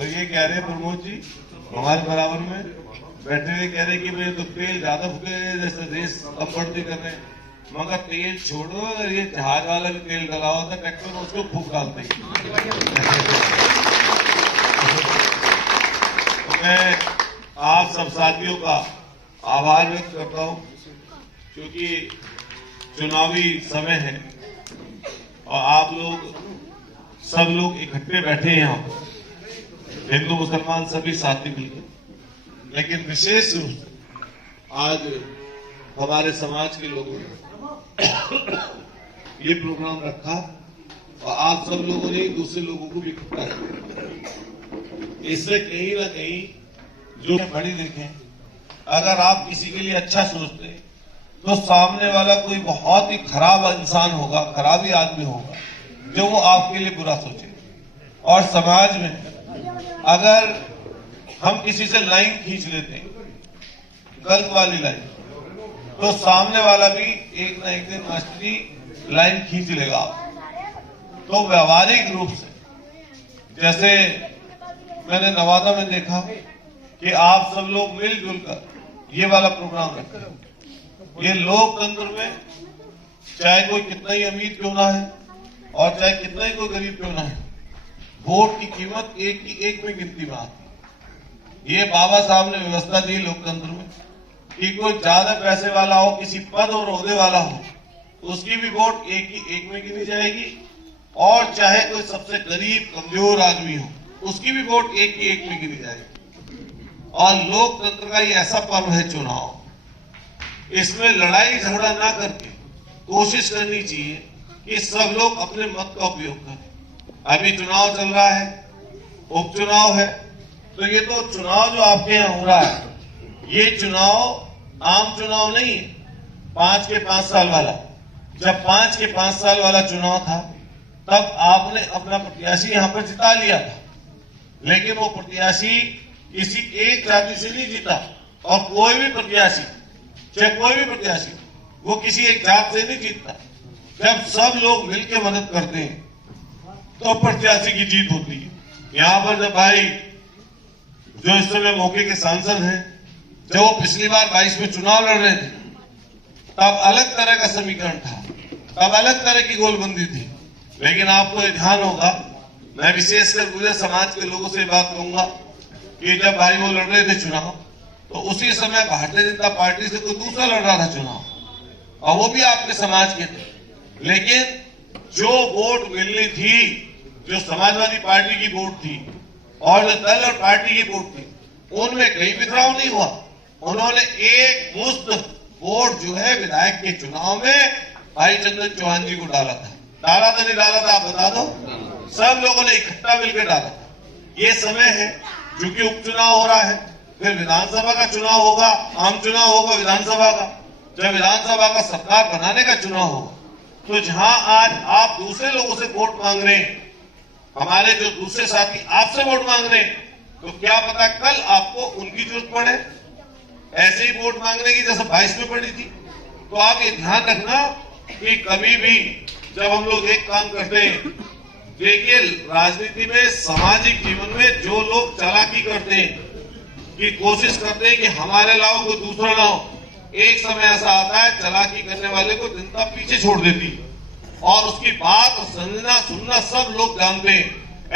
तो ये कह रहे प्रमोद जी हमारे बराबर में बैठे हुए कह रहे कि भाई तो तेल ज्यादा फूके जैसे रेस कम बढ़ती कर रहे हैं, मगर तेल छोड़ो, अगर ये जहाज वाला भी तेल डला हुआ था ट्रैक्टर में उसको फूक डालते तो मैं आप सब साथियों का आभार व्यक्त करता हूं, क्योंकि चुनावी समय है और आप लोग सब लोग इकट्ठे बैठे हैं यहाँ पर, हिंदू मुसलमान सभी साथी मिलकर, लेकिन विशेष रूप से आज हमारे समाज के लोगों ने ये प्रोग्राम रखा और आप सब लोगों ने दूसरे लोगों को भी इकट्ठा किया। इससे कहीं ना कहीं जो बड़ी देखें, अगर आप किसी के लिए अच्छा सोचते हैं तो सामने वाला कोई बहुत ही खराब इंसान होगा, खराब ही आदमी होगा जो वो आपके लिए बुरा सोचे। और समाज में अगर हम किसी से लाइन खींच लेते हैं, गलत वाली लाइन, तो सामने वाला भी एक ना एक दिन मास्टरी लाइन खींच लेगा। तो व्यवहारिक रूप से जैसे मैंने नवादा में देखा कि आप सब लोग मिलजुल कर ये वाला प्रोग्राम रखते हैं। ये लोकतंत्र में चाहे कोई कितना ही अमीर क्यों ना है और चाहे कितना ही कोई गरीब क्यों ना है, वोट की कीमत एक में गिनती में आती है। ये बाबा साहब ने व्यवस्था दी लोकतंत्र में कि कोई ज्यादा पैसे वाला हो, किसी पद और ओहदे वाला हो, उसकी भी वोट एक में गिनी जाएगी, और चाहे कोई सबसे गरीब कमजोर आदमी हो उसकी भी वोट एक में गिनी जाएगी। और लोकतंत्र का ये ऐसा पर्व है चुनाव, इसमें लड़ाई झगड़ा ना करके कोशिश करनी चाहिए कि सब लोग अपने मत का उपयोग करें। अभी चुनाव चल रहा है, उपचुनाव है, तो ये तो चुनाव जो आपके यहाँ हो रहा है, ये चुनाव आम चुनाव नहीं है, 5 के 5 साल वाला। जब 5 के 5 साल वाला चुनाव था तब आपने अपना प्रत्याशी यहां पर जिता लिया था, लेकिन वो प्रत्याशी किसी एक जाति से नहीं जीता, और कोई भी प्रत्याशी, चाहे कोई भी प्रत्याशी, वो किसी एक जात से नहीं जीतता। जब सब लोग मिलकर मदद करते हैं तो प्रत्याशी की जीत होती है। यहां पर जब भाई जो इस समय मौके के सांसद हैं, जब वो पिछली बार 22 में चुनाव लड़ रहे थे तब अलग तरह का समीकरण था, तब अलग तरह की गोलबंदी थी। लेकिन आपको ये ध्यान होगा, मैं विशेषकर पूरे समाज के लोगों से बात कहूंगा कि जब भाई वो लड़ रहे थे चुनाव, तो उसी समय भारतीय जनता पार्टी से कोई दूसरा लड़ रहा था चुनाव, और वो भी आपके समाज के थे, लेकिन जो वोट मिलनी थी, जो समाजवादी पार्टी की वोट थी और जो दल और पार्टी की वोट थी, उनमें कहीं बिखराव नहीं हुआ। उन्होंने एक मुश्त वोट जो है विधायक के चुनाव में भाई चंदन चौहान जी को डाला था। डाला था नहीं डाला था आप बता दो? सब लोगों ने इकट्ठा मिलकर डाला था। ये समय है, क्योंकि उपचुनाव हो रहा है, फिर विधानसभा का चुनाव होगा, आम चुनाव होगा विधानसभा का, जब विधानसभा का सरकार बनाने का चुनाव होगा, तो जहां आज आप दूसरे लोगों से वोट मांग रहे हैं, हमारे जो दूसरे साथी आपसे वोट मांग रहे हैं, तो क्या पता कल आपको उनकी जरूरत पड़े ऐसे ही वोट मांगने की जैसे 22 में पड़ी थी। तो आप ये ध्यान रखना कि कभी भी जब हम लोग एक काम करते हैं, देखिए राजनीति में, सामाजिक जीवन में जो लोग चालाकी करते हैं, कि कोशिश करते हैं कि हमारे अलावा कोई दूसरा ना हो, एक समय ऐसा आता है चालाकी करने वाले को जनता पीछे छोड़ देती, और उसकी बात और समझना सुनना सब लोग जानते हैं।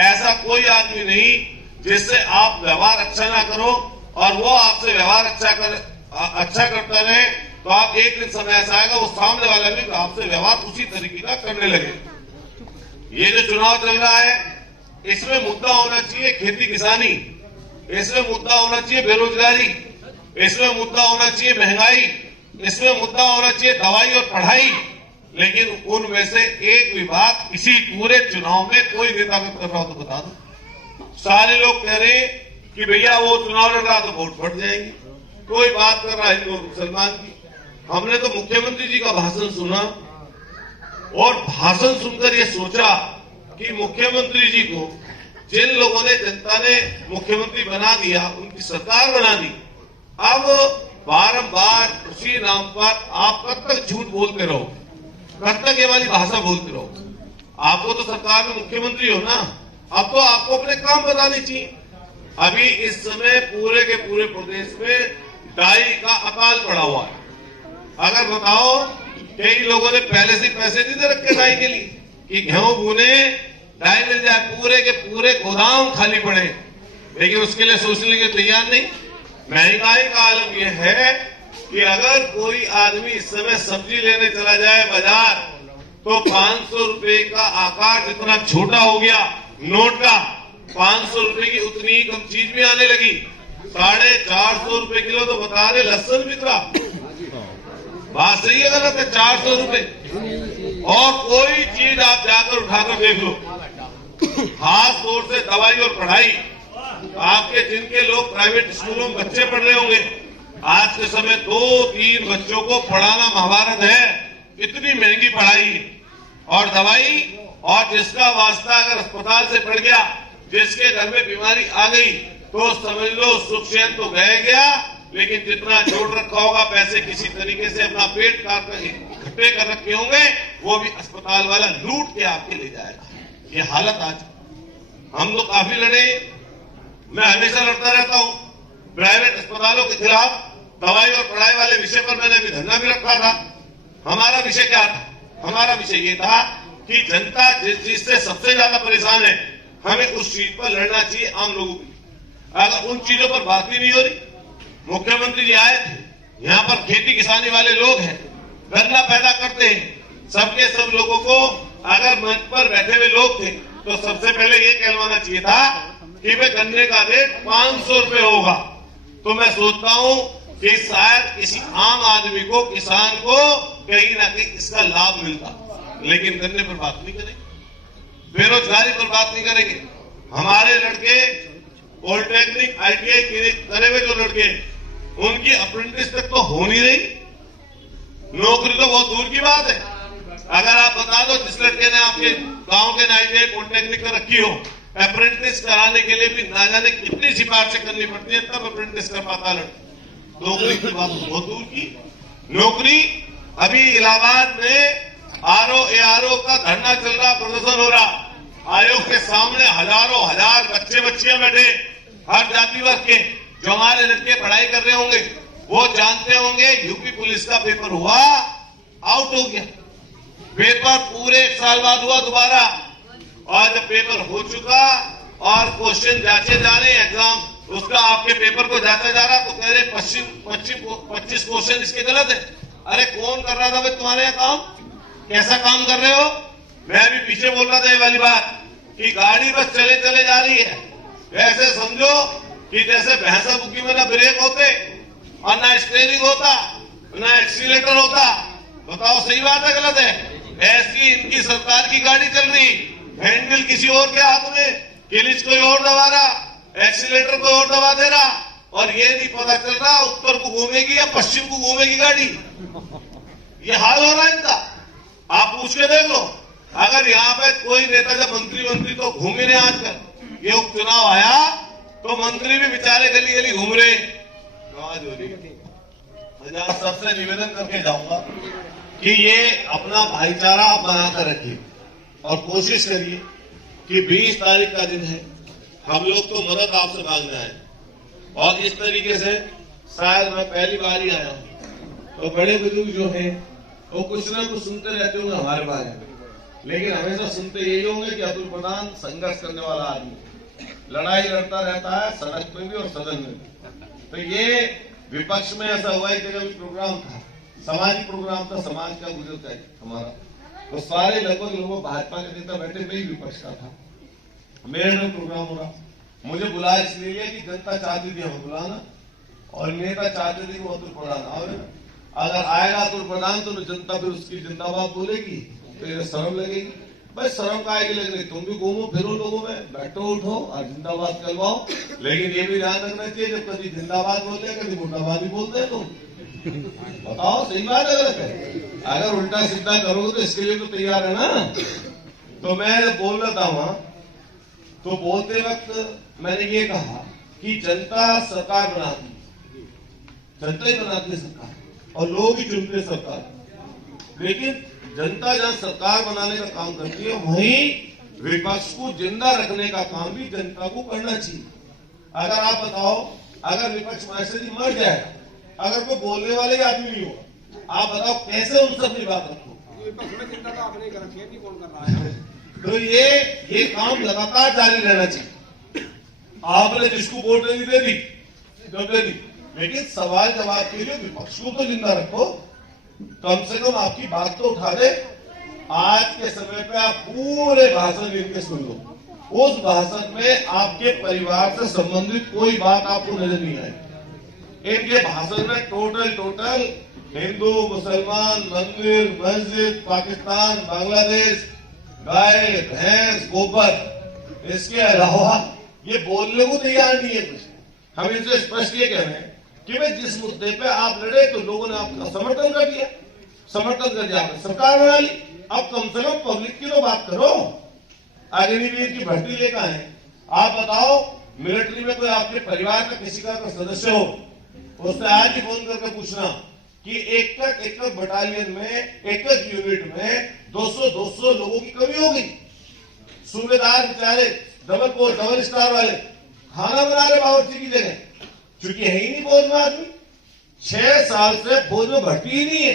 ऐसा कोई आदमी नहीं जिससे आप व्यवहार अच्छा ना करो और वो आपसे व्यवहार अच्छा करता रहे, तो आप एक दिन समय ऐसा आएगा वो सामने वाला भी आपसे व्यवहार उसी तरीके का करने लगे। ये जो चुनाव चल रहा है, इसमें मुद्दा होना चाहिए खेती किसानी, इसमें मुद्दा होना चाहिए बेरोजगारी, इसमें मुद्दा होना चाहिए महंगाई, इसमें मुद्दा होना चाहिए दवाई और पढ़ाई। लेकिन उनमें से एक भी बात इसी पूरे चुनाव में कोई नेता कर रहा हो तो बता दो। सारे लोग कह रहे हैं कि भैया वो चुनाव लड़ रहा तो वोट बढ़ जाएगी, कोई बात कर रहा है हिंदू मुसलमान की। हमने तो मुख्यमंत्री जी का भाषण सुना और भाषण सुनकर ये सोचा कि मुख्यमंत्री जी को जिन लोगों ने, जनता ने मुख्यमंत्री बना दिया, उनकी सरकार बना दी, अब बारंबार उसी नाम पर आप कब तक झूठ बोलते रहो, कब तक ये वाली भाषा बोलते रहो? आपको तो सरकार में मुख्यमंत्री हो ना, अब तो आपको अपने काम बताने चाहिए। अभी इस समय पूरे के पूरे प्रदेश में डाई का अकाल पड़ा हुआ है। अगर बताओ, कई लोगों ने पहले से पैसे नहीं दे रखे डाई के लिए कि गेहूं भूने डाई मिल जाए, पूरे के पूरे गोदाम खाली पड़े, लेकिन उसके लिए सोचने के तैयार नहीं। महंगाई का आलम यह है कि अगर कोई आदमी इस समय सब्जी लेने चला जाए बाजार, तो 500 रुपए का आकार जितना छोटा हो गया नोट का, 500 रुपए की उतनी ही कम चीज भी आने लगी। 450 रुपए किलो तो बता रहे लहसुन बिक रहा। बात सही है गलत है? 400 रुपए। और कोई चीज आप जाकर उठाकर देख लो, खास तौर से दवाई और पढ़ाई, आपके जिनके लोग प्राइवेट स्कूलों में बच्चे पढ़ रहे होंगे, आज के समय 2-3 बच्चों को पढ़ाना महाभारत है, इतनी महंगी पढ़ाई और दवाई। और जिसका वास्ता अगर अस्पताल से पड़ गया, जिसके घर में बीमारी आ गई, तो समझ लो सुख चैन तो गया, लेकिन जितना जोड़ रखा होगा पैसे, किसी तरीके से अपना पेट काट कर इकट्ठे कर रखे होंगे, वो भी अस्पताल वाला लूट के आपके ले जाएगा। ये हालत आज। हम लोग काफी लड़े, मैं हमेशा लड़ता रहता हूं प्राइवेट अस्पतालों के खिलाफ। दवाई और पढ़ाई वाले विषय पर मैंने अभी धरना भी रखा था। हमारा विषय क्या था? हमारा विषय ये था कि जनता जिस चीज से सबसे ज्यादा परेशान है, हमें उस चीज पर लड़ना चाहिए आम लोगों के लिए। अगर उन चीजों पर बात भी नहीं हो रही, मुख्यमंत्री जी आए थे, यहाँ पर खेती किसानी वाले लोग हैं, गन्ना पैदा करते हैं, सबके सब लोगों को अगर मंच पर बैठे हुए लोग थे तो सबसे पहले ये कहलवाना चाहिए था कि वे गन्ने का रेट 500 रुपए होगा। तो मैं सोचता हूं कि शायद किसी आम आदमी को, किसान को कहीं ना कहीं इसका लाभ मिलता, लेकिन गन्ने पर बात नहीं करेंगे, बेरोजगारी पर बात नहीं करेंगे। हमारे लड़के पॉलिटेक्निक ITI करे हुए जो लड़के, उनकी अप्रेंटिस तक तो हो नहीं रही, नौकरी तो बहुत दूर की बात है। अगर आप बता दो जिस लड़के ने आपके गांव के ITI पॉलिटेक्निक कर रखी हो, अप्रेंटिस कराने के लिए भी ना जाने कितनी सिफारिशें करनी पड़ती है, तब अप्रेंटिस कर पाता लड़का। नौकरी की बात बहुत दूर की। नौकरी, अभी इलाहाबाद में RO का धरना चल रहा, प्रदर्शन हो रहा, आयोग के सामने हजारों हजार बच्चे बच्चियां बैठे, हर जाति वर्ग के। जो हमारे लड़के पढ़ाई कर रहे होंगे वो जानते होंगे, यूपी पुलिस का पेपर हुआ, आउट हो गया। पेपर पूरे 1 साल बाद हुआ दोबारा, और जब पेपर हो चुका और क्वेश्चन जांचे जा रहे, एग्जाम उसका आपके पेपर को जांचा जा रहा, तो कह रहे 25 क्वेश्चन इसके गलत है। अरे कौन कर रहा था भाई तुम्हारे यहाँ काम? कैसा काम कर रहे हो? मैं भी पीछे बोल रहा था ये वाली बात कि गाड़ी बस चले चले जा रही है, ऐसे समझो कि जैसे भैंसा बुकी में ना ब्रेक होते और ना स्टीयरिंग होता ना एक्सीलेटर होता। बताओ सही बात है गलत है? ऐसी इनकी सरकार की गाड़ी चल रही, हैंडल किसी और के हाथ में, क्लिच कोई और दबा रहा, एक्सीलेटर कोई और दबा दे रहा, और ये नहीं पता चल रहा उत्तर को घूमेगी या पश्चिम को घूमेगी गाड़ी। ये हाल हो रहा है इनका। आप पूछ के देख लो, अगर यहाँ पे कोई नेता जब मंत्री तो घूम ही नहीं, आजकल ये उपचुनाव आया तो मंत्री भी बेचारे गली गली घूम रहे। सबसे निवेदन करके जाऊंगा कि ये अपना भाईचारा आप बनाकर रखिए और कोशिश करिए कि 20 तारीख का दिन है, हम लोग तो मदद आपसे मांगना है। और इस तरीके से शायद मैं पहली बार ही आया हूं, तो बड़े बुजुर्ग जो हैं वो कुछ ना कुछ सुनते रहते होंगे हमारे बारे में, लेकिन हमेशा सुनते यही होंगे कि अतुल प्रधान संघर्ष करने वाला आदमी, लड़ाई लड़ता रहता है सड़क में भी और सदन में भी। तो ये विपक्ष में ऐसा हुआ है कि प्रोग्राम था, सामाजिक प्रोग्राम था, समाज का बुजुर्ग है हमारा, तो सारे लगभग लोगों भाजपा के नेता बैठे, मैं ही विपक्ष का था। मेरे में प्रोग्राम हो रहा, मुझे बुलाया इसलिए कि जनता चाहती थी हमें बुलाना और नेता चाहते थे कि अतुल प्रधान आवे। अगर आएगा अतुल प्रधान तो जनता फिर उसकी जिंदाबाद बोलेगी, तो ये शर्म लगेगी। भाई शर्म का आएगी लग रही, तुम भी घूमो फिरो लोगों में, बैठो उठो और जिंदाबाद करवाओ, लेकिन ये भी ध्यान रखना चाहिए जब कभी जिंदाबाद बोलते हैं कभी मुर्दाबादी बोलते हैं, तो बताओ सही बात है गलत है? अगर उल्टा सीधा करोगे तो इसके लिए तो तैयार है ना। तो मैं बोल रहा था वहां, तो बोलते वक्त मैंने ये कहा कि जनता सरकार बनाती, जनता ही बनाती है सरकार और लोग ही चुनते सरकार, लेकिन जनता जहां सरकार बनाने का काम करती है वहीं विपक्ष को जिंदा रखने का काम भी जनता को करना चाहिए। अगर आप बताओ, अगर विपक्ष वैसे ही मर जाए, अगर कोई बोलने वाले ही आदमी नहीं हो, आप बताओ कैसे उन सब की बात रखो? विपक्ष में चिंता तो आपने कर रखी है, नहीं कौन कर रहा है? तो ये काम लगातार जारी रहना चाहिए। आपने जिसको वोट नहीं दे दी, दे दी, लेकिन सवाल जवाब के लिए विपक्ष को तो जिंदा रखो, कम से कम आपकी बात तो उठा दे। आज के समय पे आप पूरे भाषण इनके सुन लो, उस भाषण में आपके परिवार से संबंधित कोई बात आपको नजर नहीं आएगी। इनके भाषण में टोटल हिंदू, मुसलमान, मंदिर, मस्जिद, पाकिस्तान, बांग्लादेश, गाय, भैंस, गोबर, इसके अलावा ये बोलने को तैयार नहीं है कुछ। हम इनसे स्पष्ट ये कह रहे हैं कि भाई जिस मुद्दे पे आप लड़े तो लोगों ने आपका समर्थन कर दिया, आपने सरकार बना ली, अब कम से कम पब्लिक की तो बात करो। अग्निवीर की भर्ती लेकर आए, आप बताओ मिलिट्री में कोई आपके परिवार का किसी का सदस्य हो, उससे आज ही फोन करके पूछना कि एक बटालियन में, एक यूनिट में 200 लोगों की कमी हो गई। सूबेदार बेचारे डबल स्टार वाले खाना बना रहे बावर्ची की जगह, क्योंकि है ही नहीं फौज में आदमी। 6 साल से फौज में भर्ती ही नहीं है,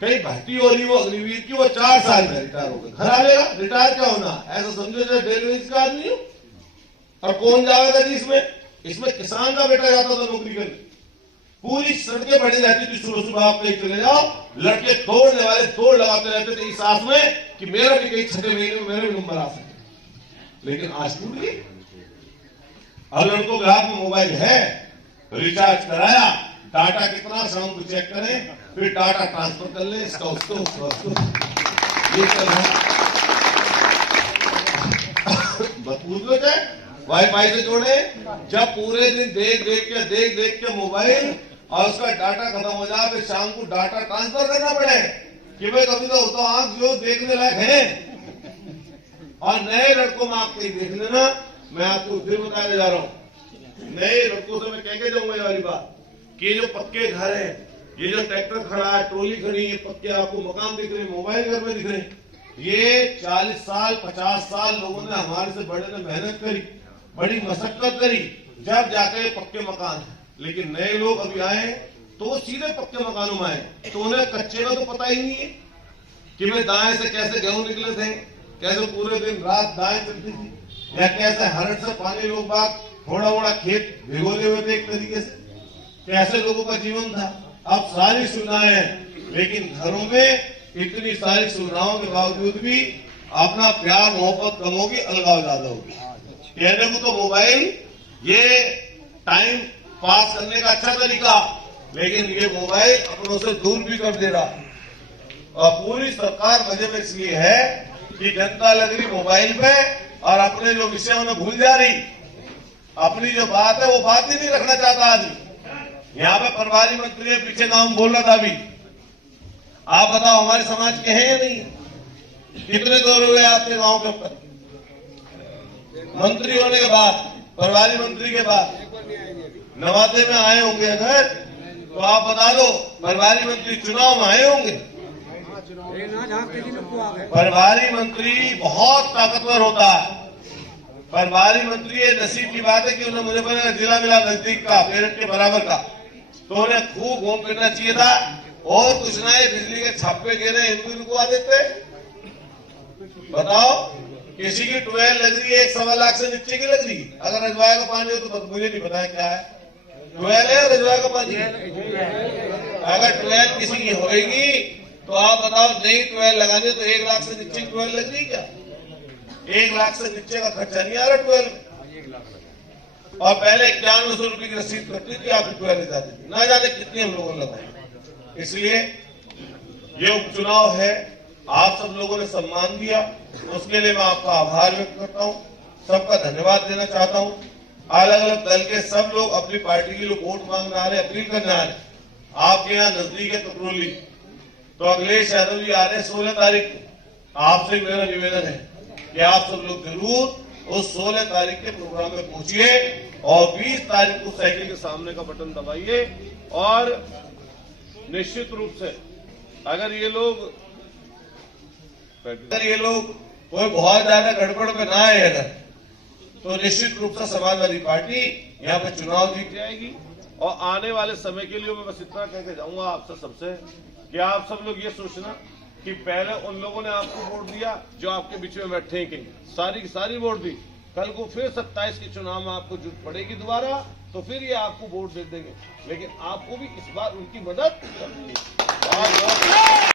कहीं भर्ती हो रही वो अग्निवीर की, वो 4 साल में रिटायर हो गए। घर आ लेगा, रिटायर क्या होना, ऐसा समझो जैसे डेली का आदमी हो। और कौन जाएगा जी इसमें किसान का बेटा जाता था नौकरी करने, पूरी सड़कें बढ़ी रहती थी, सुबह आप कहीं चले जाओ, लड़के दौड़ने वाले दौड़ लगाते रहते थे इस आस में कि मेरा भी कहीं 6 महीने में मेरे भी नंबर आ सके। लेकिन आज टूट गई। अब लड़कों के हाथ में मोबाइल है, रिचार्ज कराया, डाटा कितना शाम को चेक करें, फिर डाटा ट्रांसफर कर ले, इसका उसको ये चल रहा है। पूर्वज है वाईफाई से जोड़े, जब पूरे दिन देख के मोबाइल और उसका डाटा खत्म हो जाए, फिर शाम को डाटा ट्रांसफर करना पड़े कि भाई कभी तो आंख जो देखने लायक है। और नए लड़कों में आप कहीं देख लेना, मैं आपको फिर बताने जा रहा हूं, नए लड़कों से मैं कह के जाऊंगा ये वाली बात कि जो पक्के घर है, ये जो ट्रैक्टर खड़ा है, ट्रॉली खड़ी है, पक्के आपको मकान दिख रहे, मोबाइल घर में दिख रहे, ये 40 साल 50 साल लोगों ने, हमारे से बड़े ने मेहनत करी, बड़ी मशक्कत करी, जब जाके पक्के मकान है। लेकिन नए लोग अभी आए तो वो सीधे पक्के मकानों में आए, तो उन्हें कच्चे का तो पता ही नहीं है कि भाई दाएं से कैसे गेहूं निकले थे, कैसे पूरे दिन रात दाएं चलती थी, या कैसे हरड़ से पानी लोग बाग थोड़ा खेत भिगोले हुए थे, एक तरीके से कैसे लोगों का जीवन था। अब सारी सुविधाएं हैं, लेकिन घरों में इतनी सारी सुविधाओं के बावजूद भी अपना प्यार मोहब्बत कम होगी, अलगाव ज्यादा होगी। कहने को तो मोबाइल ये टाइम पास करने का अच्छा तरीका, लेकिन ये मोबाइल अपनों से दूर भी कर दे रहा। और पूरी सरकार मजे में इसलिए है कि जनता लग रही मोबाइल पे और अपने जो विषय उन्हें भूल जा रही, अपनी जो बात है वो बात ही नहीं रखना चाहता आदमी। यहाँ पे प्रभारी मंत्री है, पीछे नाम बोल रहा था अभी, आप बताओ हमारे समाज के हैं या नहीं? कितने दौर हुए आपके गांव के ऊपर मंत्री होने के बाद, प्रभारी मंत्री के बाद? नवाते में आए होंगे अगर तो आप बता दो, प्रभारी मंत्री चुनाव में आए होंगे? प्रभारी मंत्री बहुत ताकतवर होता है। प्रभारी मंत्री ये नसीब की बात है कि उन्हें मुझे पता जिला मिला नजदीक का, मेरठ के बराबर का, तो उन्हें खूब घूम फिरना चाहिए था। और कुछ ना, ये बिजली के छापे गिरे हिंदू रुकवा देते। बताओ, किसी की ट्यूबवेल लग रही है 1.25 लाख से नीचे की लग रही, अगर रजवाया का पानी हो तो मुझे नहीं पता है क्या है, ट्यूबवेल है रजवाया का पानी। अगर ट्यूबवेल किसी की होगी तो आप बताओ, नई ट्यूबवेल लगानी तो 1 लाख से नीचे की ट्यूबवेल लग रही क्या? 1 लाख से नीचे का खर्चा नहीं आ रहा ट्यूबवेल में। और पहले 9100 रुपये की रसीद करती थी, आप ट्यूबवेल ले जाते थे, ना जाने कितनी हम लोगों ने लगाई। इसलिए ये उपचुनाव है, आप सब लोगों ने सम्मान दिया, उसके लिए मैं आपका आभार व्यक्त करता हूं, सबका धन्यवाद देना चाहता हूं। अलग अलग दल के सब लोग अपनी पार्टी के लिए वोट मांगने आ रहे, अपील करने आ रहे। आपके यहाँ नजदीक है ककरौली, तो अखिलेश यादव जी आ रहे 16 तारीख को। आपसे मेरा निवेदन है कि आप सब लोग जरूर उस 16 तारीख के प्रोग्राम में पहुंचिए और 20 तारीख को साइकिल के सामने का बटन दबाइए। और निश्चित रूप से अगर ये लोग कोई बहुत ज्यादा गड़बड़ में ना आए अगर, तो निश्चित रूप से समाजवादी पार्टी यहाँ पे चुनाव जीत जाएगी। और आने वाले समय के लिए मैं बस इतना कह के जाऊंगा आपसे सबसे कि आप सब लोग ये सोचना कि पहले उन लोगों ने आपको वोट दिया जो आपके बीच में बैठे हैं, सारी की सारी वोट दी। कल को फिर 27 के चुनाव में आपको जरूरत पड़ेगी दोबारा, तो फिर ये आपको वोट दे देंगे, लेकिन आपको भी इस बार उनकी मदद करनी है।